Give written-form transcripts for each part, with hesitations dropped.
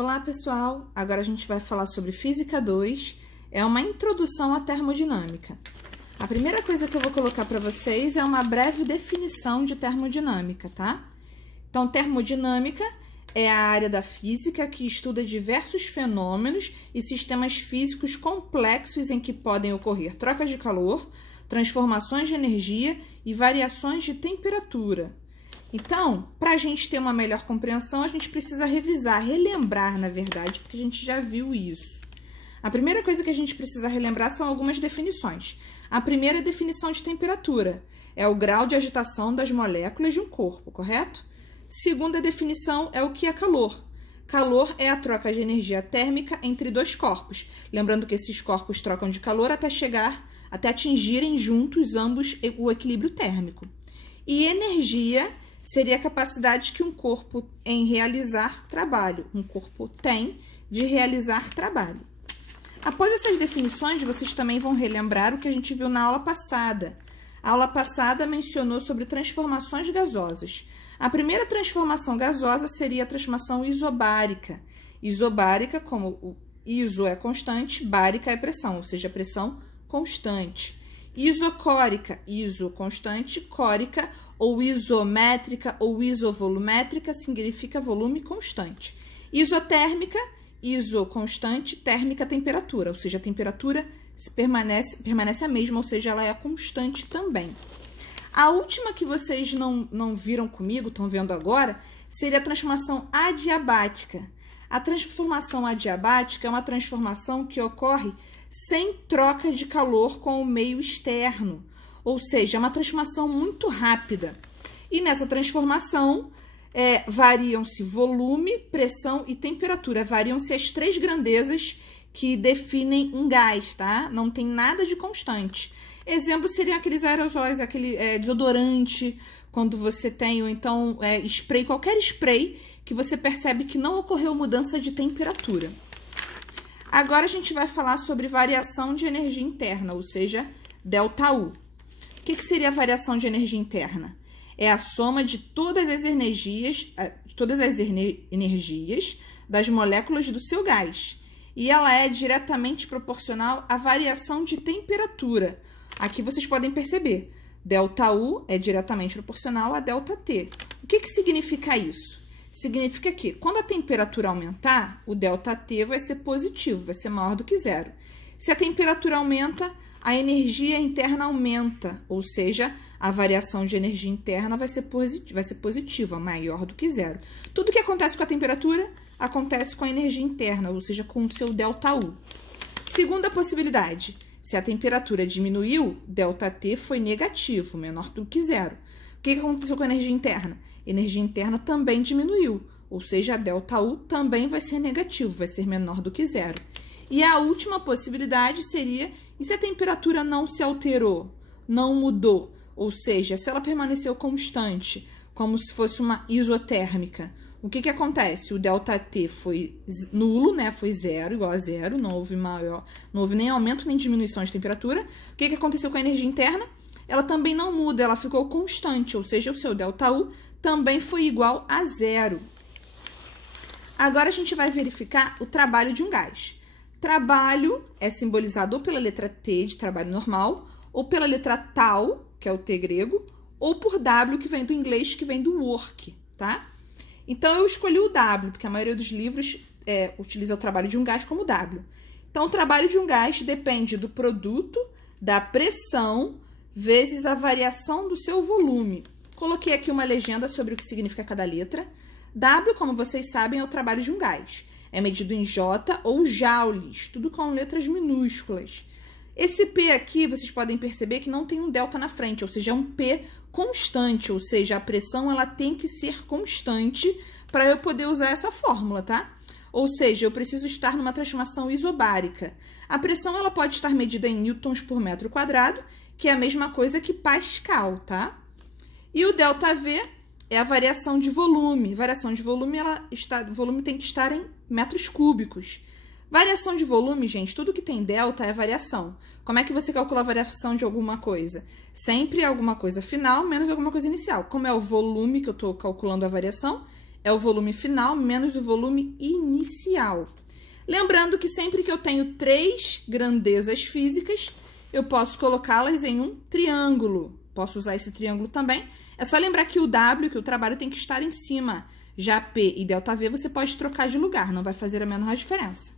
Olá, pessoal! Agora a gente vai falar sobre Física 2, é uma introdução à termodinâmica. A primeira coisa que eu vou colocar para vocês é uma breve definição de termodinâmica, tá? Então, termodinâmica é a área da física que estuda diversos fenômenos e sistemas físicos complexos em que podem ocorrer trocas de calor, transformações de energia e variações de temperatura. Então, para a gente ter uma melhor compreensão, a gente precisa revisar, relembrar, na verdade, porque a gente já viu isso. A primeira coisa que a gente precisa relembrar são algumas definições. A primeira é a definição de temperatura, é o grau de agitação das moléculas de um corpo, correto? Segunda definição é o que é calor. Calor é a troca de energia térmica entre dois corpos. Lembrando que esses corpos trocam de calor até atingirem juntos ambos o equilíbrio térmico. E energia seria a capacidade que um corpo em realizar trabalho. Um corpo tem de realizar trabalho. Após essas definições, vocês também vão relembrar o que a gente viu na aula passada. A aula passada mencionou sobre transformações gasosas. A primeira transformação gasosa seria a transformação isobárica. Isobárica, como o iso é constante, bárica é pressão, ou seja, pressão constante. Isocórica, iso constante, córica ou isométrica ou isovolumétrica significa volume constante. Isotérmica, iso constante, térmica temperatura, ou seja, a temperatura permanece a mesma, ou seja, ela é constante também. A última que vocês não viram comigo, estão vendo agora, seria a transformação adiabática. A transformação adiabática é uma transformação que ocorre sem troca de calor com o meio externo, ou seja, é uma transformação muito rápida. E nessa transformação variam-se volume, pressão e temperatura, variam-se as três grandezas que definem um gás, tá? Não tem nada de constante. Exemplo seriam aqueles aerosóis, aquele desodorante, quando você tem, ou então spray, qualquer spray que você percebe que não ocorreu mudança de temperatura. Agora a gente vai falar sobre variação de energia interna, ou seja, ΔU. O que seria a variação de energia interna? É a soma de todas as energias das moléculas do seu gás. E ela é diretamente proporcional à variação de temperatura. Aqui vocês podem perceber, ΔU é diretamente proporcional a ΔT. O que significa isso? Significa que, quando a temperatura aumentar, o ΔT vai ser positivo, vai ser maior do que zero. Se a temperatura aumenta, a energia interna aumenta, ou seja, a variação de energia interna vai ser positiva, maior do que zero. Tudo que acontece com a temperatura, acontece com a energia interna, ou seja, com o seu ΔU. Segunda possibilidade, se a temperatura diminuiu, ΔT foi negativo, menor do que zero. O que aconteceu com a energia interna? A energia interna também diminuiu, ou seja, a ΔU também vai ser negativo, vai ser menor do que zero. E a última possibilidade seria, e se a temperatura não se alterou, não mudou, ou seja, se ela permaneceu constante, como se fosse uma isotérmica, o que acontece? O ΔT foi nulo, né? Foi zero, igual a zero, não houve nem aumento nem diminuição de temperatura. O que aconteceu com a energia interna? Ela também não muda, ela ficou constante, ou seja, o seu ΔU também foi igual a zero. Agora a gente vai verificar o trabalho de um gás. Trabalho é simbolizado ou pela letra T, de trabalho normal, ou pela letra tal, que é o T grego, ou por W, que vem do inglês, que vem do work, tá? Então, eu escolhi o W, porque a maioria dos livros utiliza o trabalho de um gás como W. Então, o trabalho de um gás depende do produto, da pressão, vezes a variação do seu volume. Coloquei aqui uma legenda sobre o que significa cada letra. W, como vocês sabem, é o trabalho de um gás. É medido em J ou joules, tudo com letras minúsculas. Esse P aqui, vocês podem perceber que não tem um delta na frente, ou seja, é um P constante, ou seja, a pressão ela tem que ser constante para eu poder usar essa fórmula, tá? Ou seja, eu preciso estar numa transformação isobárica. A pressão ela pode estar medida em newtons por metro quadrado, que é a mesma coisa que Pascal, tá? E o ΔV é a variação de volume. Variação de volume, o volume tem que estar em metros cúbicos. Variação de volume, gente, tudo que tem delta é variação. Como é que você calcula a variação de alguma coisa? Sempre alguma coisa final menos alguma coisa inicial. Como é o volume que eu estou calculando a variação, é o volume final menos o volume inicial. Lembrando que sempre que eu tenho 3 grandezas físicas, eu posso colocá-las em um triângulo. Posso usar esse triângulo também. É só lembrar que o W, que o trabalho tem que estar em cima. Já P e ΔV você pode trocar de lugar, não vai fazer a menor diferença.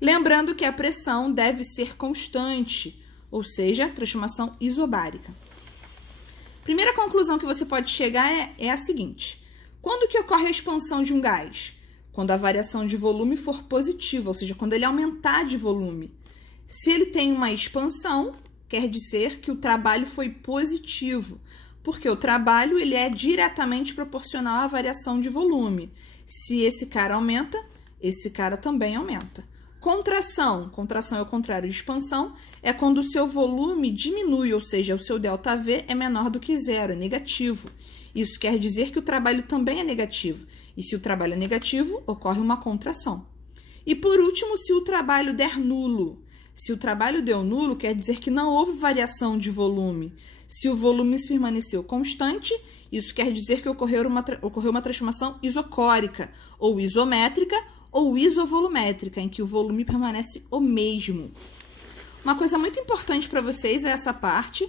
Lembrando que a pressão deve ser constante, ou seja, transformação isobárica. Primeira conclusão que você pode chegar é a seguinte. Quando que ocorre a expansão de um gás? Quando a variação de volume for positiva, ou seja, quando ele aumentar de volume. Se ele tem uma expansão, quer dizer que o trabalho foi positivo, porque o trabalho ele é diretamente proporcional à variação de volume. Se esse cara aumenta, esse cara também aumenta. Contração é o contrário de expansão, é quando o seu volume diminui, ou seja, o seu ΔV é menor do que zero, é negativo. Isso quer dizer que o trabalho também é negativo. E se o trabalho é negativo, ocorre uma contração. E por último, se o trabalho der nulo. Se o trabalho deu nulo, quer dizer que não houve variação de volume. Se o volume permaneceu constante, isso quer dizer que ocorreu uma transformação isocórica, ou isométrica, ou isovolumétrica, em que o volume permanece o mesmo. Uma coisa muito importante para vocês é essa parte.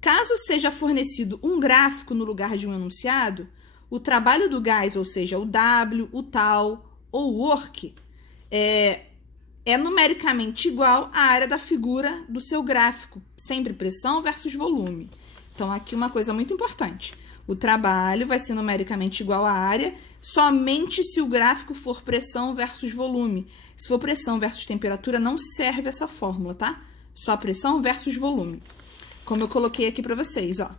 Caso seja fornecido um gráfico no lugar de um enunciado, o trabalho do gás, ou seja, o W, o tal ou o work, é numericamente igual à área da figura do seu gráfico, sempre pressão versus volume. Então, aqui uma coisa muito importante. O trabalho vai ser numericamente igual à área somente se o gráfico for pressão versus volume. Se for pressão versus temperatura, não serve essa fórmula, tá? Só pressão versus volume. Como eu coloquei aqui para vocês, ó.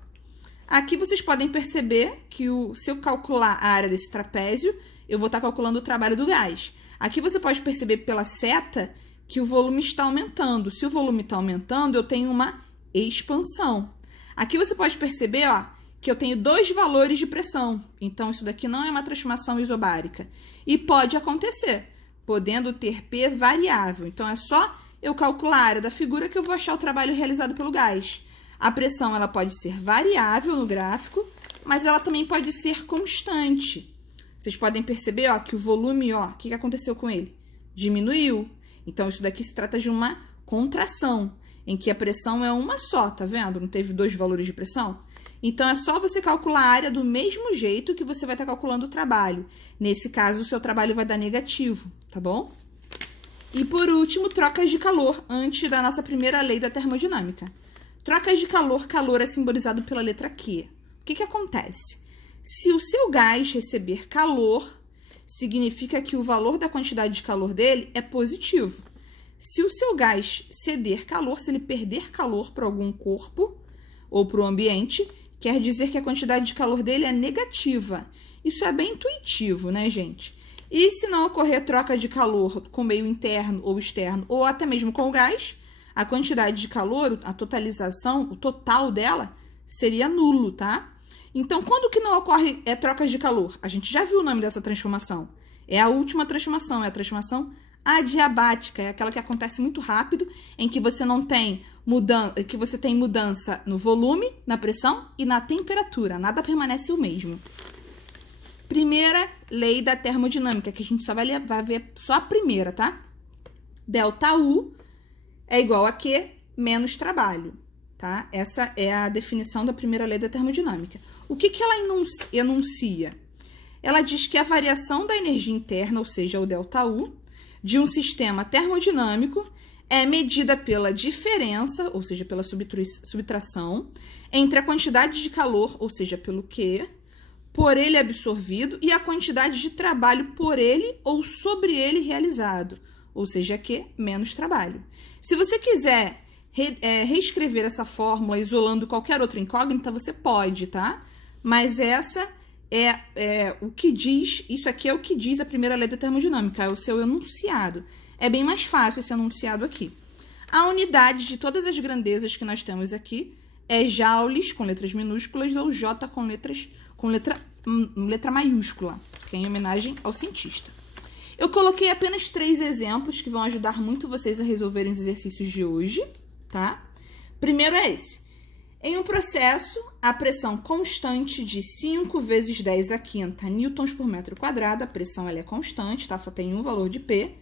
Aqui vocês podem perceber que se eu calcular a área desse trapézio, eu vou estar calculando o trabalho do gás. Aqui você pode perceber pela seta que o volume está aumentando. Se o volume está aumentando, eu tenho uma expansão. Aqui você pode perceber, ó, que eu tenho 2 valores de pressão. Então, isso daqui não é uma transformação isobárica. E pode acontecer, podendo ter P variável. Então, é só eu calcular a área da figura que eu vou achar o trabalho realizado pelo gás. A pressão ela pode ser variável no gráfico, mas ela também pode ser constante. Vocês podem perceber, ó, que o volume, ó, o que aconteceu com ele? Diminuiu. Então, isso daqui se trata de uma contração, em que a pressão é uma só, tá vendo? Não teve 2 valores de pressão? Então, é só você calcular a área do mesmo jeito que você vai estar calculando o trabalho. Nesse caso, o seu trabalho vai dar negativo, tá bom? E, por último, trocas de calor, antes da nossa primeira lei da termodinâmica. Trocas de calor, calor é simbolizado pela letra Q. O que acontece? Se o seu gás receber calor, significa que o valor da quantidade de calor dele é positivo. Se o seu gás ceder calor, se ele perder calor para algum corpo ou para o ambiente, quer dizer que a quantidade de calor dele é negativa. Isso é bem intuitivo, né, gente? E se não ocorrer troca de calor com meio interno ou externo, ou até mesmo com o gás, a quantidade de calor, a totalização, o total dela, seria nulo, tá? Então, quando que não ocorre trocas de calor? A gente já viu o nome dessa transformação. É a última transformação, é a transformação adiabática, é aquela que acontece muito rápido, em que você não tem que você tem mudança no volume, na pressão e na temperatura. Nada permanece o mesmo. Primeira lei da termodinâmica, que a gente só vai ver só a primeira, tá? ΔU é igual a Q menos trabalho, tá? Essa é a definição da primeira lei da termodinâmica. O que ela enuncia? Ela diz que a variação da energia interna, ou seja, o ΔU, de um sistema termodinâmico é medida pela diferença, ou seja, pela subtração, entre a quantidade de calor, ou seja, pelo Q, por ele absorvido, e a quantidade de trabalho por ele ou sobre ele realizado, ou seja, Q menos trabalho. Se você quiser reescrever essa fórmula isolando qualquer outra incógnita, você pode, tá? Mas essa é o que diz, isso aqui é o que diz a primeira lei da termodinâmica, é o seu enunciado. É bem mais fácil esse enunciado aqui. A unidade de todas as grandezas que nós temos aqui é joules com letras minúsculas ou J com letra maiúscula, que é em homenagem ao cientista. Eu coloquei apenas 3 exemplos que vão ajudar muito vocês a resolverem os exercícios de hoje, tá? Primeiro é esse. Em um processo, a pressão constante de 5 vezes 10 à quinta newtons por metro quadrado, a pressão ela é constante, tá? Só tem um valor de P.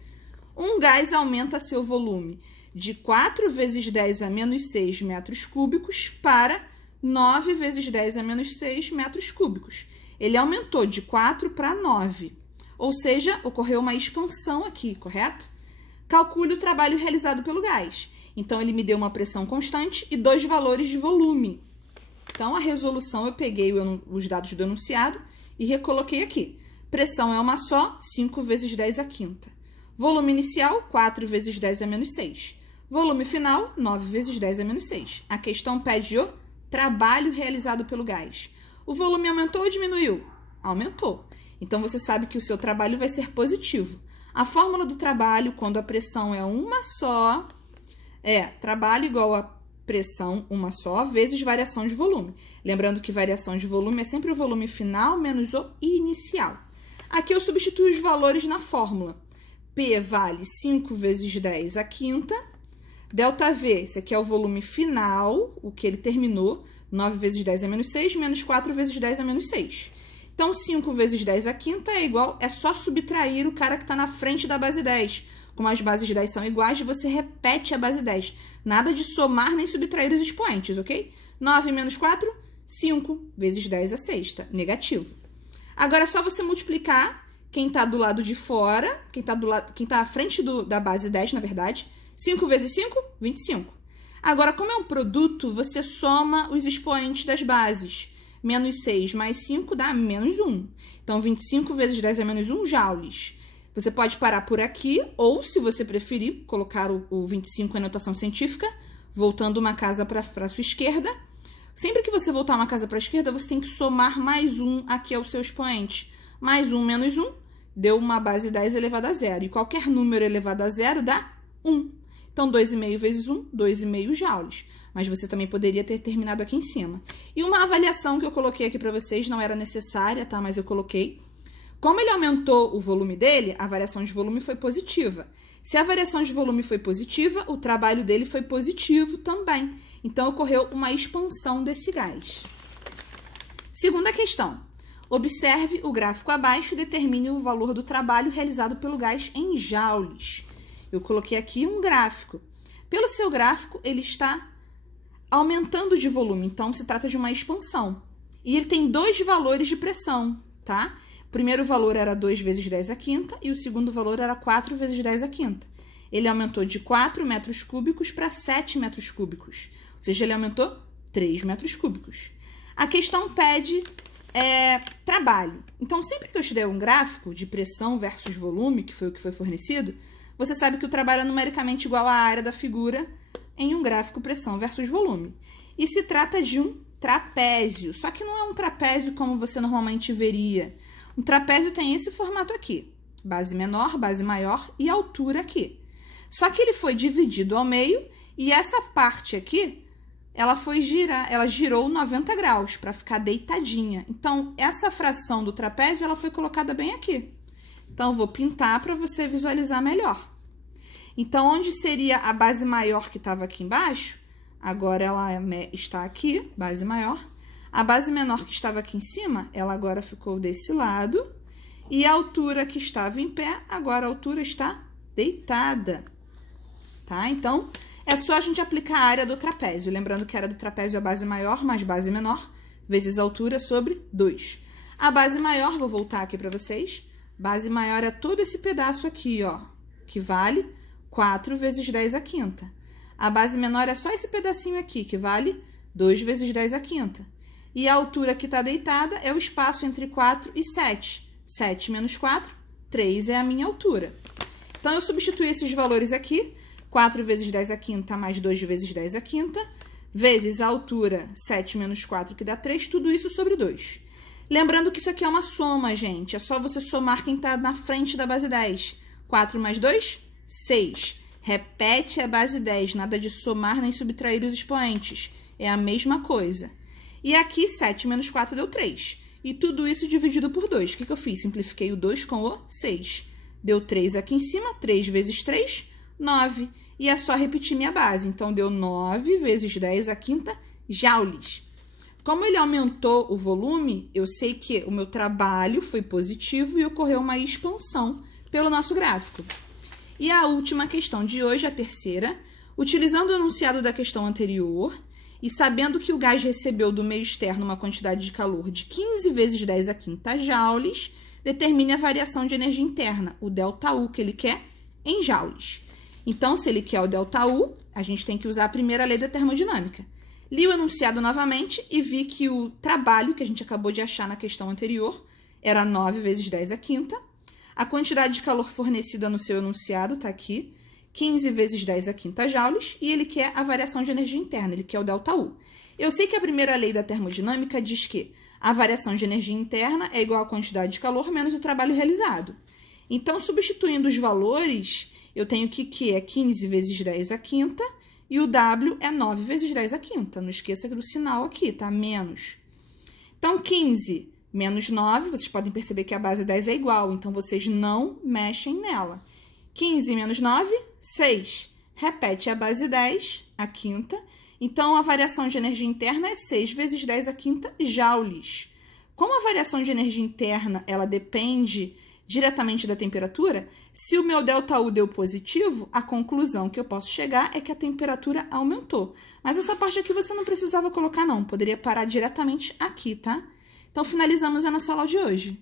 Um gás aumenta seu volume de 4 vezes 10 a menos 6 metros cúbicos para 9 vezes 10 a menos 6 metros cúbicos. Ele aumentou de 4 para 9, ou seja, ocorreu uma expansão aqui, correto? Calcule o trabalho realizado pelo gás. Então, ele me deu uma pressão constante e 2 valores de volume. Então, a resolução, eu peguei os dados do enunciado e recoloquei aqui. Pressão é uma só, 5 vezes 10 à quinta. Volume inicial, 4 vezes 10 a menos 6. Volume final, 9 vezes 10 a menos 6. A questão pede o trabalho realizado pelo gás. O volume aumentou ou diminuiu? Aumentou. Então, você sabe que o seu trabalho vai ser positivo. A fórmula do trabalho, quando a pressão é uma só, é trabalho igual a pressão uma só vezes variação de volume. Lembrando que variação de volume é sempre o volume final menos o inicial. Aqui eu substituo os valores na fórmula. P vale 5 vezes 10 à quinta. ΔV, esse aqui é o volume final, o que ele terminou. 9 vezes 10 a menos 6, menos 4 vezes 10 a menos 6. Então, 5 vezes 10 à quinta é igual, é só subtrair o cara que está na frente da base 10. Como as bases 10 são iguais, você repete a base 10. Nada de somar nem subtrair os expoentes, ok? 9 menos 4, 5 vezes 10 à sexta, negativo. Agora é só você multiplicar quem está do lado de fora, quem está à frente da base 10, na verdade. 5 vezes 5, 25. Agora, como é um produto, você soma os expoentes das bases. Menos 6 mais 5 dá menos 1. Então, 25 vezes 10 é menos 1 joules. Você pode parar por aqui, ou, se você preferir, colocar o 25 em notação científica, voltando uma casa para a sua esquerda. Sempre que você voltar uma casa para a esquerda, você tem que somar mais 1 aqui ao seu expoente. Mais 1 menos 1 deu uma base 10 elevada a 0. E qualquer número elevado a 0 dá 1. Então, 2,5 vezes 1, 2,5 joules. Mas você também poderia ter terminado aqui em cima. E uma avaliação que eu coloquei aqui para vocês, não era necessária, tá? Mas eu coloquei. Como ele aumentou o volume dele, a variação de volume foi positiva. Se a variação de volume foi positiva, o trabalho dele foi positivo também. Então, ocorreu uma expansão desse gás. Segunda questão. Observe o gráfico abaixo e determine o valor do trabalho realizado pelo gás em joules. Eu coloquei aqui um gráfico. Pelo seu gráfico, ele está aumentando de volume, então se trata de uma expansão. E ele tem 2 valores de pressão, tá? O primeiro valor era 2 vezes 10 à quinta e o segundo valor era 4 vezes 10 à quinta. Ele aumentou de 4 metros cúbicos para 7 metros cúbicos, ou seja, ele aumentou 3 metros cúbicos. A questão pede trabalho. Então, sempre que eu te der um gráfico de pressão versus volume, que foi o que foi fornecido, você sabe que o trabalho é numericamente igual à área da figura em um gráfico pressão versus volume. E se trata de um trapézio, só que não é um trapézio como você normalmente veria. Um trapézio tem esse formato aqui, base menor, base maior e altura aqui. Só que ele foi dividido ao meio e essa parte aqui, ela girou 90 graus para ficar deitadinha. Então, essa fração do trapézio, ela foi colocada bem aqui. Então, eu vou pintar para você visualizar melhor. Então, onde seria a base maior que estava aqui embaixo, agora ela está aqui, base maior. A base menor que estava aqui em cima, ela agora ficou desse lado. E a altura que estava em pé, agora a altura está deitada. Tá? Então, é só a gente aplicar a área do trapézio. Lembrando que a área do trapézio é a base maior mais base menor, vezes a altura sobre 2. A base maior, vou voltar aqui para vocês. Base maior é todo esse pedaço aqui, ó, que vale 4 vezes 10 à quinta. A base menor é só esse pedacinho aqui, que vale 2 vezes 10 à quinta. E a altura que está deitada é o espaço entre 4 e 7. 7 menos 4, 3 é a minha altura. Então, eu substituo esses valores aqui. 4 vezes 10 à quinta mais 2 vezes 10 à quinta, vezes a altura 7 menos 4, que dá 3, tudo isso sobre 2. Lembrando que isso aqui é uma soma, gente. É só você somar quem está na frente da base 10. 4 mais 2, 6. Repete a base 10, nada de somar nem subtrair os expoentes. É a mesma coisa. E aqui, 7 menos 4 deu 3. E tudo isso dividido por 2. O que eu fiz? Simplifiquei o 2 com o 6. Deu 3 aqui em cima, 3 vezes 3, 9. E é só repetir minha base. Então, deu 9 vezes 10 à quinta joules. Como ele aumentou o volume, eu sei que o meu trabalho foi positivo e ocorreu uma expansão pelo nosso gráfico. E a última questão de hoje, a terceira, utilizando o enunciado da questão anterior e sabendo que o gás recebeu do meio externo uma quantidade de calor de 15 vezes 10 a quinta joules, determine a variação de energia interna, o ΔU que ele quer, em joules. Então, se ele quer o ΔU, a gente tem que usar a primeira lei da termodinâmica. Li o enunciado novamente e vi que o trabalho que a gente acabou de achar na questão anterior era 9 vezes 10 a quinta. A quantidade de calor fornecida no seu enunciado está aqui, 15 vezes 10 a quinta joules, e ele quer a variação de energia interna, ele quer o ΔU. Eu sei que a primeira lei da termodinâmica diz que a variação de energia interna é igual à quantidade de calor menos o trabalho realizado. Então, substituindo os valores, eu tenho que Q é 15 vezes 10 a quinta e o W é 9 vezes 10 a quinta. Não esqueça do sinal aqui, tá? Menos. Então, 15 menos 9, vocês podem perceber que a base 10 é igual, então vocês não mexem nela. 15 menos 9, 6. Repete a base 10, a quinta. Então, a variação de energia interna é 6 vezes 10 a quinta joules. Como a variação de energia interna, ela depende diretamente da temperatura, se o meu ΔU deu positivo, a conclusão que eu posso chegar é que a temperatura aumentou. Mas essa parte aqui você não precisava colocar não, poderia parar diretamente aqui, tá? Então, finalizamos a nossa aula de hoje.